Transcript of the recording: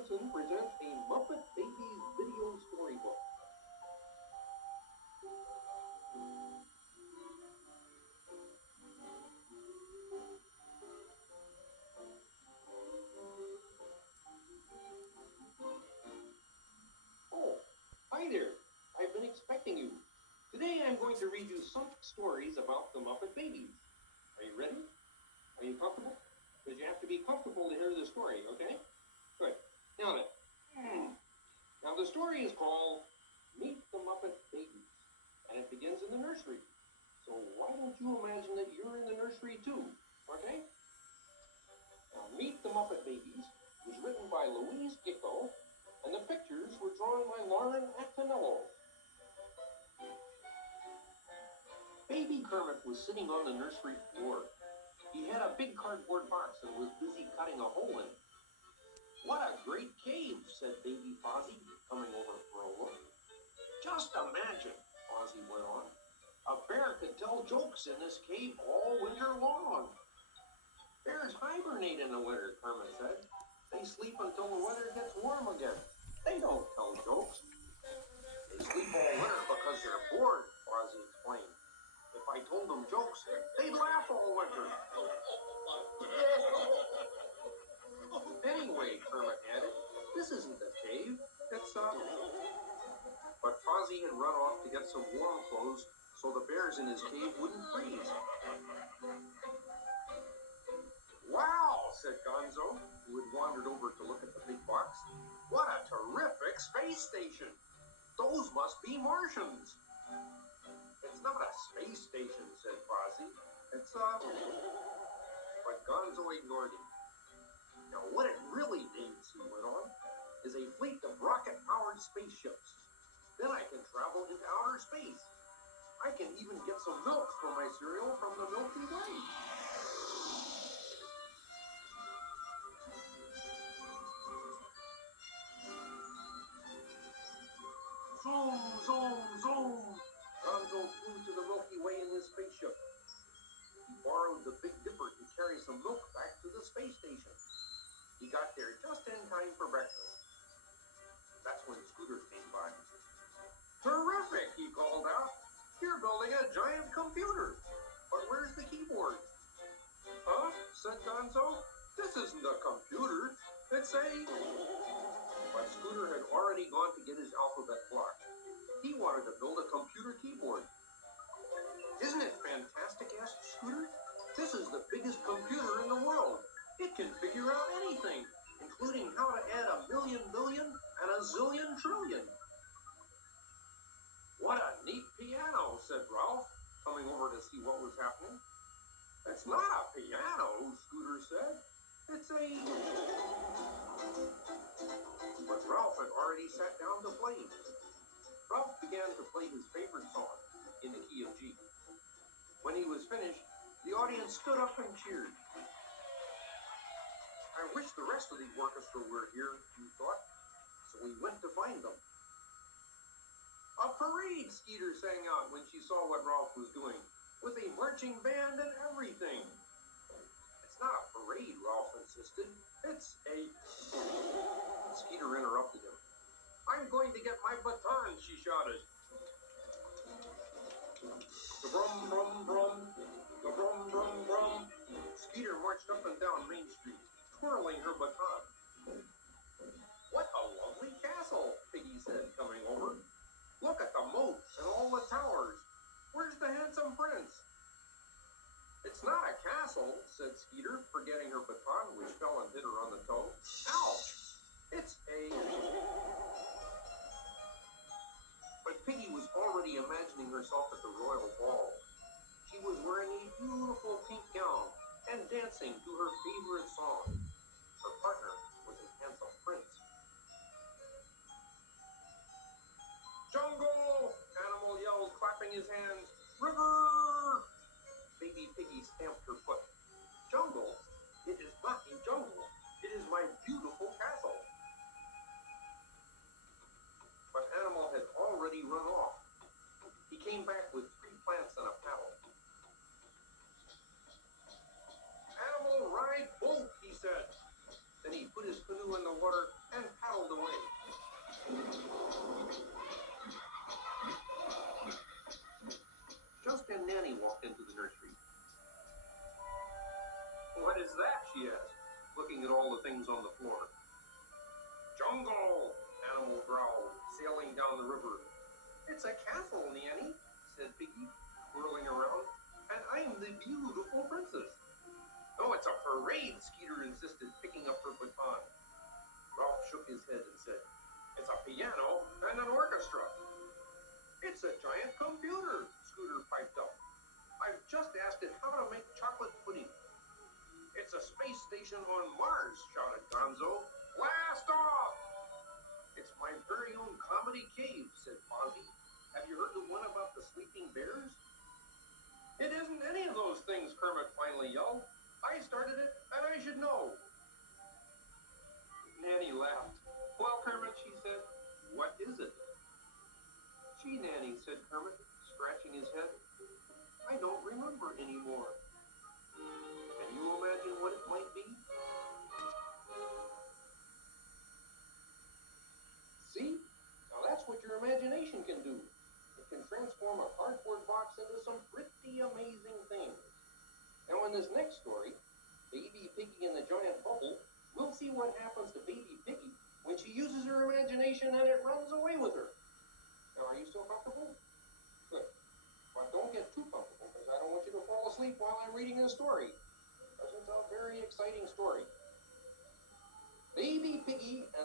Henson presents a Muppet Babies video storybook. Oh, hi there. I've been expecting you. Today I'm going to read you some stories about the Muppet Babies. Are you ready? Are you comfortable? Because you have to be comfortable to hear the story, okay? Good. Now then. Now the story is called Meet the Muppet Babies, and it begins in the nursery. So why don't you imagine that you're in the nursery too, okay? Now Meet the Muppet Babies was written by Louise Gicko, and the pictures were drawn by Lauren Actonello. Baby Kermit was sitting on the nursery floor. He had a big cardboard box and was busy cutting a hole in it. "What a great cave," said Baby Fozzie, coming over for a look. "Just imagine," Fozzie went on, "a bear could tell jokes in this cave all winter long." "Bears hibernate in the winter," Kermit said. "They sleep until the weather gets warm again. They don't tell jokes." "They sleep all winter because they're bored," Fozzie explained. "If I told them jokes, they'd laugh all winter." "Anyway," Kermit added, "this isn't a cave, it's a..." But Fozzie had run off to get some warm clothes so the bears in his cave wouldn't freeze. "Wow," said Gonzo, who had wandered over to look at the big box. "What a terrific space station! Those must be Martians." "It's not a space station," said Fozzie. "It's a..." But Gonzo ignored him. "Now what it really means," he went on, "is a fleet of rocket-powered spaceships. Then I can travel into outer space. I can even get some milk for my cereal from the Milky Way." Zoom, zoom, zoom! Gonzo flew to the Milky Way in his spaceship. He borrowed the Big Dipper to carry some milk back to the space station. He got there just in time for breakfast. That's when Scooter came by. "Terrific," he called out. "You're building a giant computer. But where's the keyboard?" "Huh?" said Gonzo. "This isn't a computer. It's a..." But Scooter had already gone to get his alphabet block. He wanted to build a computer keyboard. "Isn't it fantastic?" asked Scooter. "This is the biggest computer in the world. It can figure out anything, including how to add a million billion and a zillion trillion." "What a neat piano," said Ralph, coming over to see what was happening. "It's not a piano," Scooter said. "It's a..." But Ralph had already sat down to play. Ralph began to play his favorite song, in the key of G. When he was finished, the audience stood up and cheered. "I wish the rest of the orchestra were here," he thought, so he went to find them. "A parade," Skeeter sang out when she saw what Ralph was doing, "with a marching band and everything." "It's not a parade," Ralph insisted. "It's a..." Skeeter interrupted him. "I'm going to get my baton," she shouted. "Brum, brum, brum, brum, brum, brum." Skeeter marched up and down Main Street, twirling her baton. "What a lovely castle," Piggy said, coming over. "Look at the moat and all the towers. Where's the handsome prince?" "It's not a castle," said Skeeter, forgetting her baton, which fell and hit her on the toe. "Ouch! It's a..." But Piggy was already imagining herself at the royal ball. She was wearing a beautiful pink gown and dancing to her favorite song. Her partner was a handsome prince. "Jungle!" Animal yelled, clapping his hands. "River!" Baby Piggy stamped her foot. "Jungle? It is not a jungle. It is my beautiful castle." But Animal had already run off. He came back with 3 plants and a paddle. "Animal, ride boat," he said. Then he put his canoe in the water and Just then Nanny walked into the nursery. What is that? She asked, Looking at all the things on the floor. Jungle, Animal growled, sailing down the river. It's a castle, Nanny, said Piggy, whirling around, and I'm the beautiful princess. No, it's a parade, Skeeter insisted, picking up her baton. Ralph shook his head and said, it's a piano and an orchestra. It's a giant computer, Scooter piped up. I've just asked it how to make chocolate pudding. It's a space station on Mars, shouted Gonzo. Blast off! It's my very own comedy cave, said Fozzie. Have you heard the one about the sleeping bears? It isn't any of those things, Kermit finally yelled. I started it, and I should know. Nanny laughed. Well, Kermit, she said, what is it? Gee, Nanny, said Kermit, scratching his head. I don't remember anymore. Can you imagine what it might be? See? Now that's what your imagination can do. It can transform a cardboard box into some pretty amazing things. Now in this next story, Baby Piggy in the Giant Bubble, we'll see what happens to Baby Piggy when she uses her imagination and it runs away with her. Now are you still comfortable? Good. But don't get too comfortable because I don't want you to fall asleep while I'm reading the story. Because it's a very exciting story. Baby Piggy and